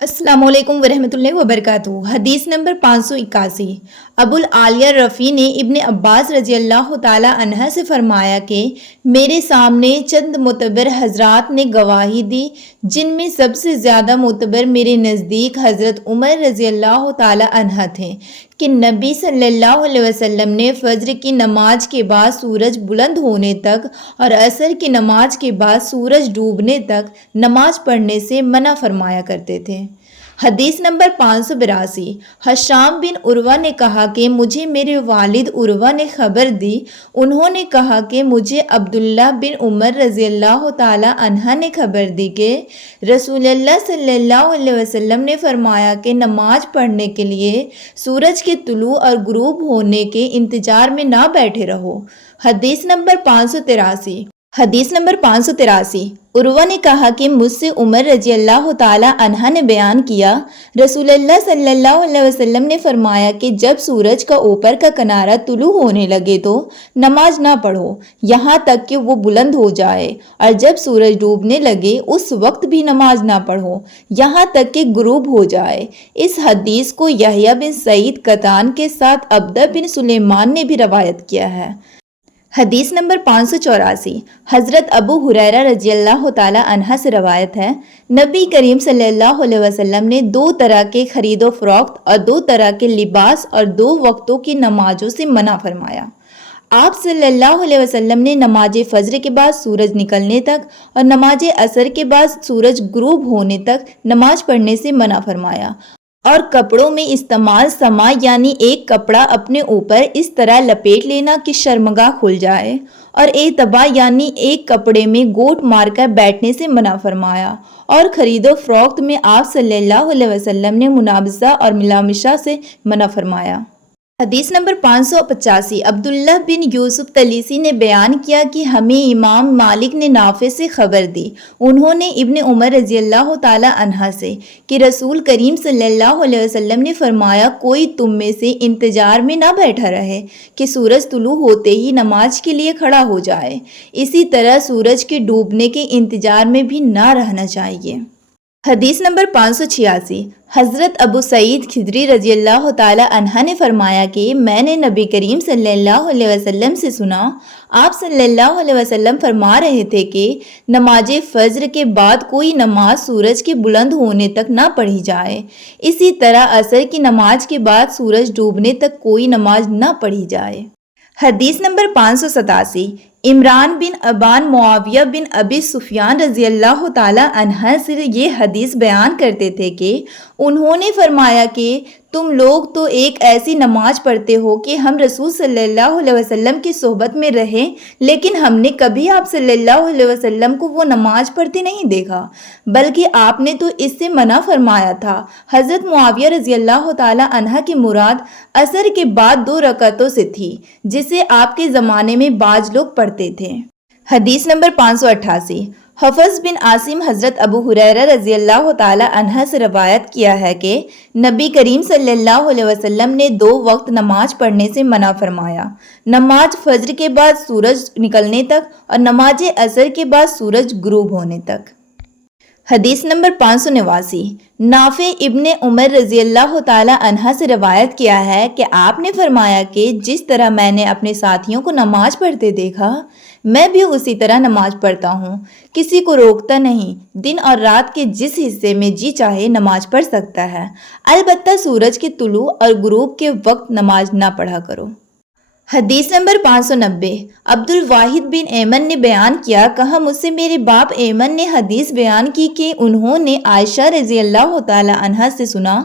السلام علیکم ورحمۃ اللہ وبرکاتہ۔ حدیث نمبر 581۔ ابو العالیہ رفیع نے ابن عباس رضی اللہ تعالی عنہ سے فرمایا کہ میرے سامنے چند معتبر حضرات نے گواہی دی، جن میں سب سے زیادہ معتبر میرے نزدیک حضرت عمر رضی اللہ تعالی عنہ تھے کہ نبی صلی اللہ علیہ وسلم نے فجر کی نماز کے بعد سورج بلند ہونے تک اور عصر کی نماز کے بعد سورج ڈوبنے تک نماز پڑھنے سے منع فرمایا کرتے تھے۔ حدیث نمبر 582۔ ہشام بن عروہ نے کہا کہ مجھے میرے والد عروہ نے خبر دی، انہوں نے کہا کہ مجھے عبداللہ بن عمر رضی اللہ تعالی عنہ نے خبر دی کہ رسول اللہ صلی اللہ علیہ وسلم نے فرمایا کہ نماز پڑھنے کے لیے سورج کے طلوع اور غروب ہونے کے انتظار میں نہ بیٹھے رہو۔ حدیث نمبر 583۔ حدیث نمبر 583۔ عروہ نے کہا کہ مجھ سے عمر رضی اللہ تعالی عنہ نے بیان کیا، رسول اللہ صلی اللہ علیہ وسلم نے فرمایا کہ جب سورج کا اوپر کا کنارہ طلوع ہونے لگے تو نماز نہ پڑھو یہاں تک کہ وہ بلند ہو جائے، اور جب سورج ڈوبنے لگے اس وقت بھی نماز نہ پڑھو یہاں تک کہ غروب ہو جائے۔ اس حدیث کو یحییٰ بن سعید قطان کے ساتھ عبدہ بن سلیمان نے بھی روایت کیا ہے۔ حدیث نمبر 584۔ حضرت ابو ہریرہ رضی اللہ تعالی عنہ سے روایت ہے، نبی کریم صلی اللہ علیہ وسلم نے 2 طرح کے خرید و فروخت اور 2 طرح کے لباس اور 2 وقتوں کی نمازوں سے منع فرمایا۔ آپ صلی اللہ علیہ وسلم نے نماز فجر کے بعد سورج نکلنے تک اور نماز عصر کے بعد سورج غروب ہونے تک نماز پڑھنے سے منع فرمایا، اور کپڑوں میں استعمال سما یعنی ایک کپڑا اپنے اوپر اس طرح لپیٹ لینا کہ شرمگاہ کھل جائے، اور اعتبا یعنی ایک کپڑے میں گوٹ مار کر بیٹھنے سے منع فرمایا، اور خرید و فروخت میں آپ صلی اللہ علیہ وسلم نے منابذہ اور ملامشہ سے منع فرمایا۔ حدیث نمبر 585۔ عبداللہ بن یوسف تلیسی نے بیان کیا کہ ہمیں امام مالک نے نافع سے خبر دی، انہوں نے ابن عمر رضی اللہ تعالی عنہ سے، کہ رسول کریم صلی اللہ علیہ وسلم نے فرمایا کوئی تم میں سے انتظار میں نہ بیٹھا رہے کہ سورج طلوع ہوتے ہی نماز کے لیے کھڑا ہو جائے، اسی طرح سورج کے ڈوبنے کے انتظار میں بھی نہ رہنا چاہیے۔ حدیث نمبر 586۔ حضرت ابو سعید خدری رضی اللہ تعالی عنہ نے فرمایا کہ میں نے نبی کریم صلی اللہ علیہ وسلم سے سنا، آپ صلی اللہ علیہ وسلم فرما رہے تھے کہ نماز فجر کے بعد کوئی نماز سورج کے بلند ہونے تک نہ پڑھی جائے، اسی طرح عصر کی نماز کے بعد سورج ڈوبنے تک کوئی نماز نہ پڑھی جائے۔ حدیث نمبر 587۔ عمران بن ابان معاویہ بن ابی سفیان رضی اللہ تعالی عنہ سے یہ حدیث بیان کرتے تھے کہ انہوں نے فرمایا کہ تم لوگ تو ایک ایسی نماز پڑھتے ہو کہ ہم رسول صلی اللہ علیہ وسلم کی صحبت میں رہیں لیکن ہم نے کبھی آپ صلی اللہ علیہ وسلم کو وہ نماز پڑھتے نہیں دیکھا، بلکہ آپ نے تو اس سے منع فرمایا تھا۔ حضرت معاویہ رضی اللہ تعالی عنہ کی مراد عصر کے بعد 2 رکعتوں سے تھی، جسے آپ کے زمانے میں بعض لوگ پڑھتے تھے۔ حدیث نمبر 588۔ حفص بن عاصم حضرت ابو ہریرہ رضی اللہ تعالی عنہ سے روایت کیا ہے کہ نبی کریم صلی اللہ علیہ وسلم نے 2 وقت نماز پڑھنے سے منع فرمایا، نماز فجر کے بعد سورج نکلنے تک اور نماز عصر کے بعد سورج غروب ہونے تک۔ حدیث نمبر 589۔ نافع ابن عمر رضی اللہ تعالی عنہ سے روایت کیا ہے کہ آپ نے فرمایا کہ جس طرح میں نے اپنے ساتھیوں کو نماز پڑھتے دیکھا، میں بھی اسی طرح نماز پڑھتا ہوں، کسی کو روکتا نہیں، دن اور رات کے جس حصے میں جی چاہے نماز پڑھ سکتا ہے، البتہ سورج کے طلوع اور غروب کے وقت نماز نہ پڑھا کرو۔ حدیث نمبر 590۔ عبد الواحد بن ایمن نے بیان کیا، کہا مجھ سے میرے باپ ایمن نے حدیث بیان کی کہ انہوں نے عائشہ رضی اللہ تعالی عنہ سے سنا،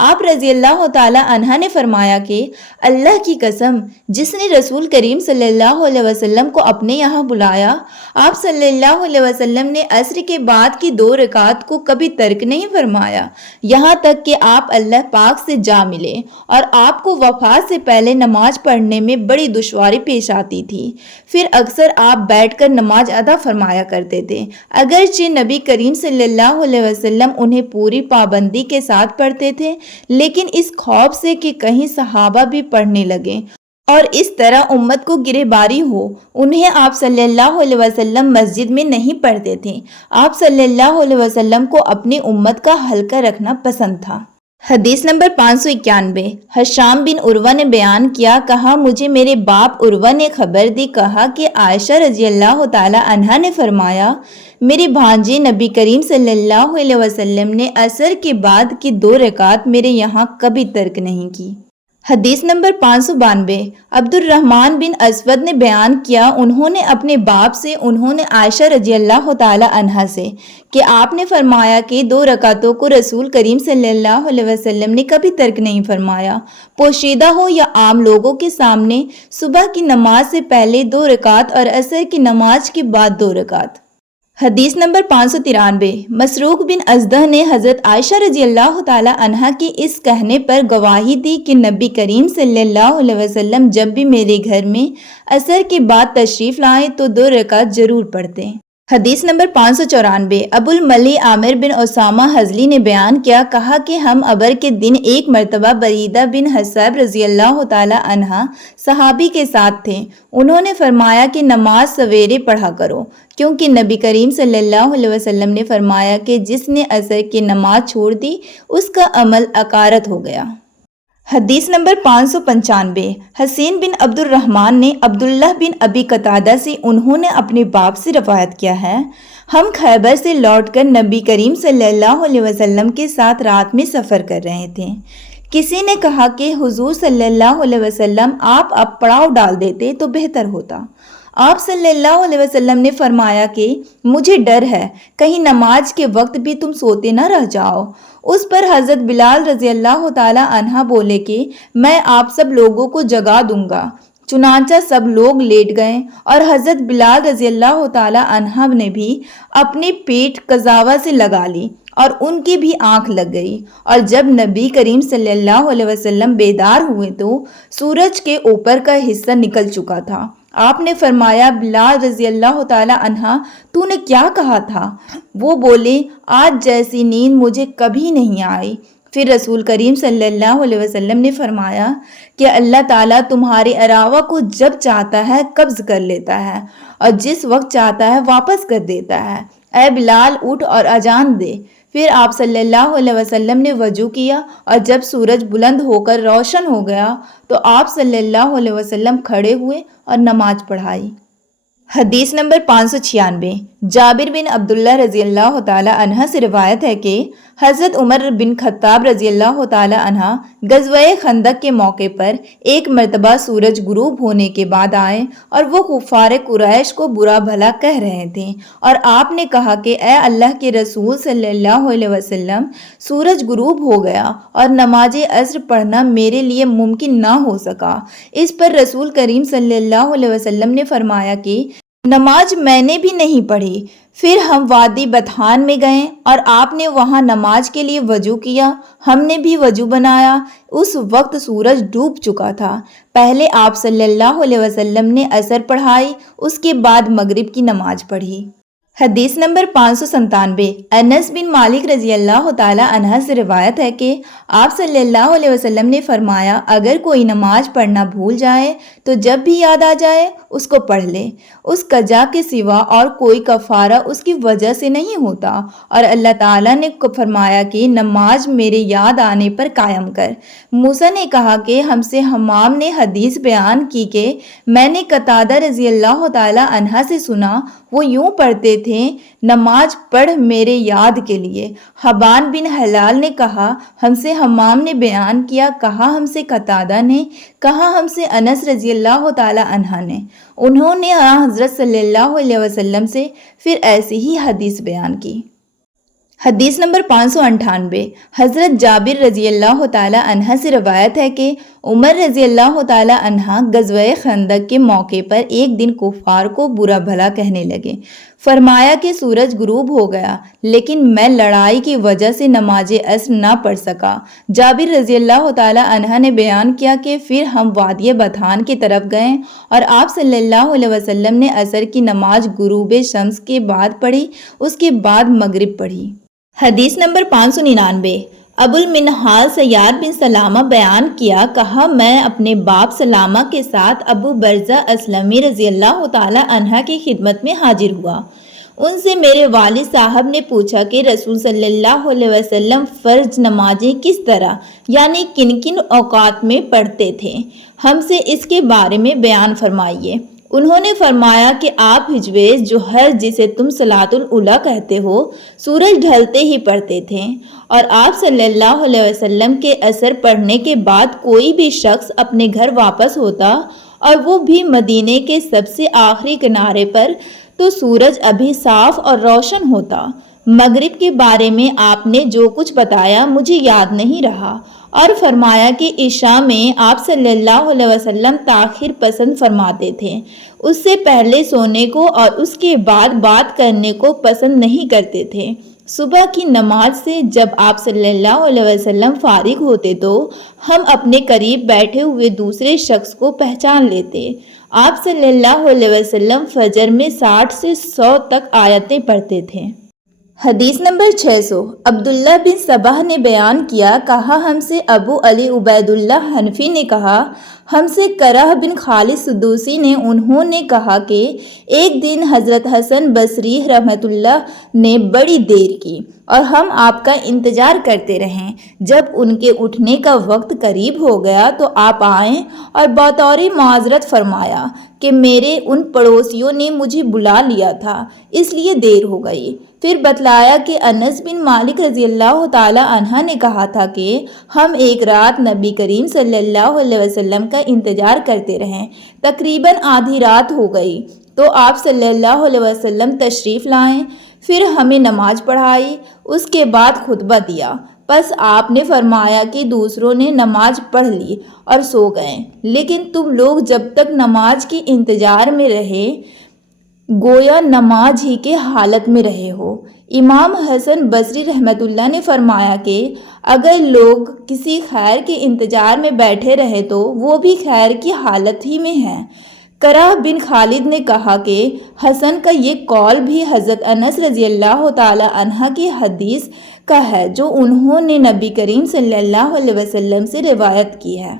آپ رضی اللہ تعالی عنہ نے فرمایا کہ اللہ کی قسم جس نے رسول کریم صلی اللہ علیہ وسلم کو اپنے یہاں بلایا، آپ صلی اللہ علیہ وسلم نے عصر کے بعد کی 2 رکعت کو کبھی ترک نہیں فرمایا یہاں تک کہ آپ اللہ پاک سے جا ملے، اور آپ کو وفات سے پہلے نماز پڑھنے میں بڑی دشواری پیش آتی تھی، پھر اکثر آپ بیٹھ کر نماز ادا فرمایا کرتے تھے، اگرچہ نبی کریم صلی اللہ علیہ وسلم انہیں پوری پابندی کے ساتھ پڑھتے تھے، لیکن اس خوف سے کہ کہیں صحابہ بھی پڑھنے لگیں اور اس طرح امت کو گرہباری ہو۔ انہیں آپ صلی اللہ علیہ وسلم مسجد میں نہیں پڑھتے تھے۔ آپ صلی اللہ علیہ وسلم کو اپنی امت کا حلقہ رکھنا پسند تھا۔ حدیث نمبر 591، ہشام بن عروہ نے بیان کیا، کہا مجھے میرے باپ عروہ نے خبر دی، کہا کہ عائشہ رضی اللہ تعالی عنہا نے فرمایا، میرے بھانجے نبی کریم صلی اللہ علیہ وسلم نے عصر کے بعد کی 2 رکعات میرے یہاں کبھی ترک نہیں کی۔ حدیث نمبر 592، عبد الرحمن بن اسود نے بیان کیا، انہوں نے اپنے باپ سے، انہوں نے عائشہ رضی اللہ تعالی عنہا سے، کہ آپ نے فرمایا کہ 2 رکعتوں کو رسول کریم صلی اللہ علیہ وسلم نے کبھی ترک نہیں فرمایا، پوشیدہ ہو یا عام لوگوں کے سامنے، صبح کی نماز سے پہلے 2 رکعت اور عصر کی نماز کے بعد 2 رکعت۔ حدیث نمبر 593، مسروق بن ازدہ نے حضرت عائشہ رضی اللہ تعالی عنہا کی اس کہنے پر گواہی دی کہ نبی کریم صلی اللہ علیہ وسلم جب بھی میرے گھر میں عصر کے بعد تشریف لائیں تو 2 رکعت ضرور پڑھتے۔ حدیث نمبر 594، ابو الملی عامر بن اسامہ حزلی نے بیان کیا، کہا کہ ہم ابر کے دن ایک مرتبہ بریدہ بن حصیب رضی اللہ تعالی عنہ صحابی کے ساتھ تھے۔ انہوں نے فرمایا کہ نماز سویرے پڑھا کرو، کیونکہ نبی کریم صلی اللہ علیہ وسلم نے فرمایا کہ جس نے عصر کی نماز چھوڑ دی اس کا عمل عقارت ہو گیا۔ حدیث نمبر 595، حسین بن عبد الرحمن نے عبداللہ بن ابی قتادہ سے، انہوں نے اپنے باپ سے روایت کیا ہے، ہم خیبر سے لوٹ کر نبی کریم صلی اللہ علیہ وسلم کے ساتھ رات میں سفر کر رہے تھے۔ کسی نے کہا کہ حضور صلی اللہ علیہ وسلم آپ اب پڑاؤ ڈال دیتے تو بہتر ہوتا۔ آپ صلی اللہ علیہ وسلم نے فرمایا کہ مجھے ڈر ہے کہیں نماز کے وقت بھی تم سوتے نہ رہ جاؤ۔ اس پر حضرت بلال رضی اللہ تعالی عنہ بولے کہ میں آپ سب لوگوں کو جگا دوں گا۔ چنانچہ سب لوگ لیٹ گئے اور حضرت بلال رضی اللہ تعالی عنہ نے بھی اپنے پیٹ قزاوہ سے لگا لی اور ان کی بھی آنکھ لگ گئی، اور جب نبی کریم صلی اللہ علیہ وسلم بیدار ہوئے تو سورج کے اوپر کا حصہ نکل چکا تھا۔ آپ نے فرمایا، بلال رضی اللہ تعالی عنہ تو نے کیا کہا تھا؟ وہ بولے، آج جیسی نیند مجھے کبھی نہیں آئی۔ پھر رسول کریم صلی اللہ علیہ وسلم نے فرمایا کہ اللہ تعالیٰ تمہارے اراوا کو جب چاہتا ہے قبض کر لیتا ہے اور جس وقت چاہتا ہے واپس کر دیتا ہے۔ اے بلال اٹھ اور اذان دے۔ پھر آپ صلی اللہ علیہ وسلم نے وضو کیا اور جب سورج بلند ہو کر روشن ہو گیا تو آپ صلی اللہ علیہ وسلم کھڑے ہوئے اور نماز پڑھائی۔ حدیث نمبر 596، جابر بن عبداللہ رضی اللہ تعالی عنہ سے روایت ہے کہ حضرت عمر بن خطاب رضی اللہ تعالی عنہ غزوہ خندق کے موقع پر ایک مرتبہ سورج غروب ہونے کے بعد آئے اور وہ کفار قریش کو برا بھلا کہہ رہے تھے، اور آپ نے کہا کہ اے اللہ کے رسول صلی اللہ علیہ وسلم، سورج غروب ہو گیا اور نماز عصر پڑھنا میرے لیے ممکن نہ ہو سکا۔ اس پر رسول کریم صلی اللہ علیہ وسلم نے فرمایا کہ نماز میں نے بھی نہیں پڑھی۔ پھر ہم وادی بطحان میں گئے اور آپ نے وہاں نماز کے لیے وضو کیا، ہم نے بھی وضو بنایا۔ اس وقت سورج ڈوب چکا تھا۔ پہلے آپ صلی اللہ علیہ وسلم نے عصر پڑھائی، اس کے بعد مغرب کی نماز پڑھی۔ حدیث نمبر 597، انس بن مالک رضی اللہ تعالی عنہ سے روایت ہے کہ آپ صلی اللہ علیہ وسلم نے فرمایا، اگر کوئی نماز پڑھنا بھول جائے تو جب بھی یاد آ جائے اس کو پڑھ لے، اس قضا کے سوا اور کوئی کفارہ اس کی وجہ سے نہیں ہوتا، اور اللہ تعالیٰ نے فرمایا کہ نماز میرے یاد آنے پر قائم کر۔ موسیٰ نے کہا کہ ہم سے حمام نے حدیث بیان کی کہ میں نے قتادہ رضی اللہ تعالی عنہ سے سنا، وہ یوں پڑھتے تھے، نماز پڑھ میرے یاد کے لیے۔ حبان بن حلال نے کہا ہم سے حمام نے بیان کیا، کہا ہم سے قتادہ نے، کہا ہم سے انس رضی اللہ تعالی عنہ نے، انہوں نے حضرت صلی اللہ علیہ وسلم سے پھر ایسی ہی حدیث بیان کی۔ حدیث نمبر 598، حضرت جابر رضی اللہ تعالی عنہ سے روایت ہے کہ عمر رضی اللہ تعالی عنہ غزوہ خندق کے موقع پر ایک دن کفار کو برا بھلا کہنے لگے۔ فرمایا کہ سورج غروب ہو گیا لیکن میں لڑائی کی وجہ سے نماز عصر نہ پڑھ سکا۔ جابر رضی اللہ تعالی عنہ نے بیان کیا کہ پھر ہم وادی بطحان کی طرف گئے اور آپ صلی اللہ علیہ وسلم نے عصر کی نماز غروب شمس کے بعد پڑھی، اس کے بعد مغرب پڑھی۔ حدیث نمبر 599، ابو المنہال سیار بن سلامہ بیان کیا، کہا میں اپنے باپ سلامہ کے ساتھ ابو برزہ اسلمی رضی اللہ تعالی عنہ کی خدمت میں حاضر ہوا۔ ان سے میرے والد صاحب نے پوچھا کہ رسول صلی اللہ علیہ وسلم فرض نمازیں کس طرح یعنی کن کن اوقات میں پڑھتے تھے، ہم سے اس کے بارے میں بیان فرمائیے۔ انہوں نے فرمایا کہ آپ ہجویز جوہر جسے تم صلاۃ الاولیٰ کہتے ہو سورج ڈھلتے ہی پڑھتے تھے، اور آپ صلی اللہ علیہ وسلم کے اثر پڑھنے کے بعد کوئی بھی شخص اپنے گھر واپس ہوتا اور وہ بھی مدینے کے سب سے آخری کنارے پر تو سورج ابھی صاف اور روشن ہوتا۔ مغرب کے بارے میں آپ نے جو کچھ بتایا مجھے یاد نہیں رہا، اور فرمایا کہ عشاء میں آپ صلی اللہ علیہ وسلم تاخیر پسند فرماتے تھے، اس سے پہلے سونے کو اور اس کے بعد بات کرنے کو پسند نہیں کرتے تھے۔ صبح کی نماز سے جب آپ صلی اللہ علیہ وسلم فارغ ہوتے تو ہم اپنے قریب بیٹھے ہوئے دوسرے شخص کو پہچان لیتے۔ آپ صلی اللہ علیہ وسلم فجر میں 60 سے 100 تک آیتیں پڑھتے تھے۔ حدیث نمبر 600۔ عبداللہ بن صباح نے بیان کیا، کہا ہم سے ابو علی عبید اللہ حنفی نے کہا، ہم سے کرہ بن خالد سدوسی نے، انہوں نے کہا کہ ایک دن حضرت حسن بصری رحمۃ اللہ نے بڑی دیر کی اور ہم آپ کا انتظار کرتے رہیں۔ جب ان کے اٹھنے کا وقت قریب ہو گیا تو آپ آئیں اور بطور معذرت فرمایا کہ میرے ان پڑوسیوں نے مجھے بلا لیا تھا اس لیے دیر ہو گئی۔ پھر بتلایا کہ انس بن مالک رضی اللہ تعالی عنہ نے کہا تھا کہ ہم ایک رات نبی کریم صلی اللہ علیہ وسلم کا انتظار کرتے رہیں، تقریباً آدھی رات ہو گئی تو آپ صلی اللہ علیہ وسلم تشریف لائیں، پھر ہمیں نماز پڑھائی، اس کے بعد خطبہ دیا، پس آپ نے فرمایا کہ دوسروں نے نماز پڑھ لی اور سو گئے، لیکن تم لوگ جب تک نماز کے انتظار میں رہے گویا نماز ہی کے حالت میں رہے ہو۔ امام حسن بصری رحمۃ اللہ نے فرمایا کہ اگر لوگ کسی خیر کے انتظار میں بیٹھے رہے تو وہ بھی خیر کی حالت ہی میں ہیں۔ کرہ بن خالد نے کہا کہ حسن کا یہ قول بھی حضرت انس رضی اللہ تعالی عنہ کی حدیث کا ہے جو انہوں نے نبی کریم صلی اللہ علیہ وسلم سے روایت کی ہے۔